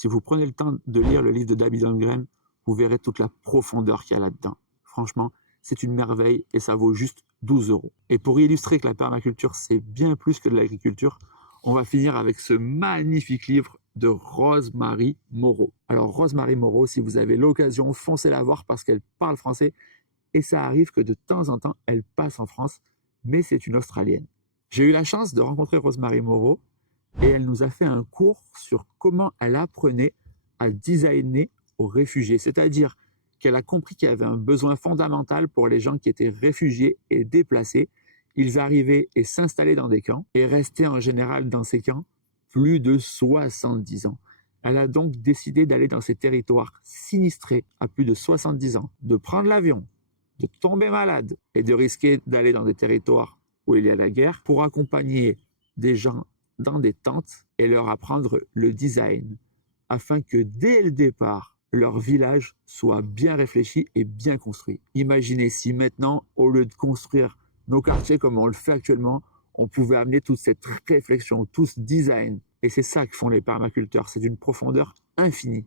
Si vous prenez le temps de lire le livre de David Holmgren, vous verrez toute la profondeur qu'il y a là-dedans. Franchement, c'est une merveille et ça vaut juste 12 euros. Et pour illustrer que la permaculture, c'est bien plus que de l'agriculture, on va finir avec ce magnifique livre de Rosemary Moreau. Alors Rosemary Moreau, si vous avez l'occasion, foncez la voir parce qu'elle parle français et ça arrive que de temps en temps, elle passe en France, mais c'est une Australienne. J'ai eu la chance de rencontrer Rosemary Moreau et elle nous a fait un cours sur comment elle apprenait à designer aux réfugiés, c'est-à-dire qu'elle a compris qu'il y avait un besoin fondamental pour les gens qui étaient réfugiés et déplacés. Ils arrivaient et s'installaient dans des camps et restaient en général dans ces camps plus de 70 ans. Elle a donc décidé d'aller dans ces territoires sinistrés à plus de 70 ans, de prendre l'avion, de tomber malade et de risquer d'aller dans des territoires où il y a la guerre pour accompagner des gens dans des tentes et leur apprendre le design afin que dès le départ, leur village soit bien réfléchi et bien construit. Imaginez si maintenant, au lieu de construire nos quartiers comme on le fait actuellement, on pouvait amener toute cette réflexion, tout ce design. Et c'est ça que font les permaculteurs, c'est d'une profondeur infinie.